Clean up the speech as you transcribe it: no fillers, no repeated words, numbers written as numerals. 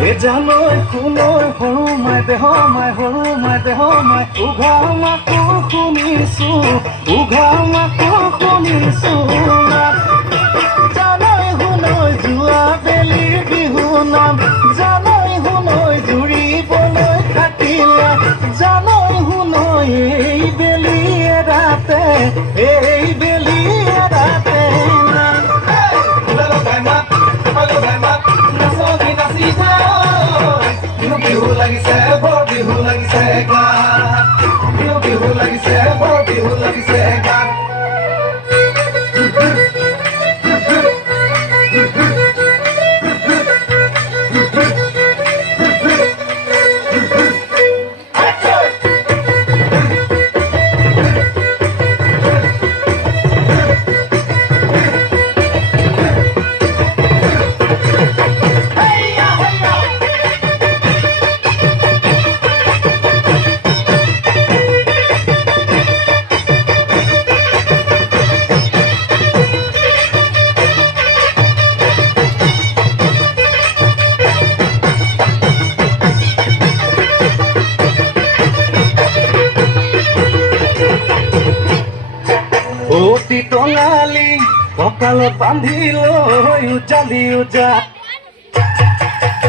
এ জালৈ শুলৈ সৰু মাই দেহ মাই সৰু মাই দেহ মাই উঘা মাতো শুনিছো উঘা মাতো শুনিছো জালৈ শুলৈ যোৱা বেলি বিহু নাম জালৈ শুলৈ জুৰিবলৈ থাকিলা জালৈ শুলৈ এই বেলি এৰাতে এই বেলি এৰাতে বিহু লাগিছে বৰ বিহু লাগিছে গান বিহু লাগিছে বৰ বিহু লাগিছে গান অতি টঙালি কঁকালত বান্ধি লৈ উজালি উজা